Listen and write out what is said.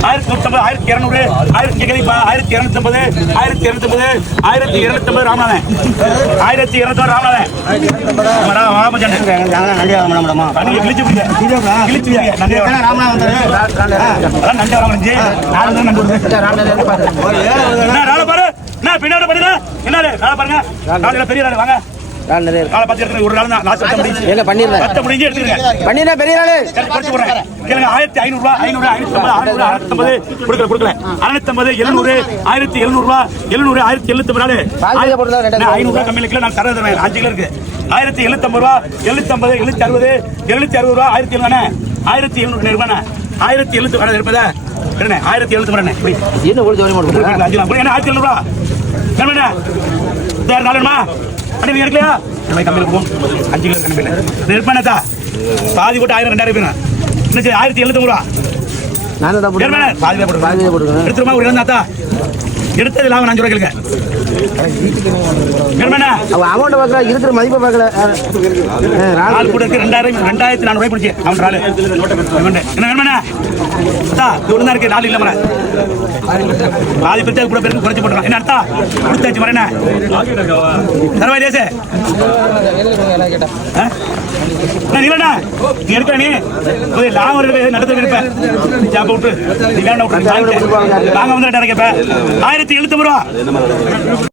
1150, 1200, 1250, 1250, 1250 ராமநாதன், 1200 ராமநாதன். பின்னாடி பாருங்க பெரிய வாங்க ஒரு நாள் தான் லாஸ்ட் முடிஞ்சு எடுத்துக்கிறேன். 1500 ரூபா 500 550 கொடுக்கல 650 700 1700 ரூபா 700 1750 500 கம்மியில கிலோ நான் தரேன் 5 கிலோ இருக்கு 1750 ரூபா 750 760 760 ரூபா 1700 1700 ரூபாய் 1700 இருப்பதா 1700 ரூபாய் என்ன ஒரு ஜோடி போடு 1700 ரூபா என்னடா தேர் நாளமா அடி நீ இருக்கலையா கம்மியில போகும் 5 கிலோ கம்மியில நிர்பணதா பாதி போட்டு 1000 2000 பேர் என்ன 1750 ரூபா நான் தான் போடுறேன் பாதி போடுறேன் எடுத்துமா ஒரு இருந்தா எடுத்தது இல்லாம 5 ரூபாய் கேளுங்க அவ அமௌண்ட் பார்க்கல இருக்கிற மதிப்பை பார்க்கல ஆள் கூட 2400 ரூபாய் பிடிச்சி அவன் ஆளு என்ன வேணுமா ஒண்ணு இருக்கு 4 இல்ல பாதி பிடிச்சது கூட பேருக்கு குறைச்சு போட்டுறோம் என்ன அர்த்தம் கொடுத்தாச்சு மரண சர்வாய் தேசே இல்லண்ணா நீ எடுக்க நீ லாபம் நடத்த இருப்பேன் விட்டு நாங்க வந்து 1750 ரூபா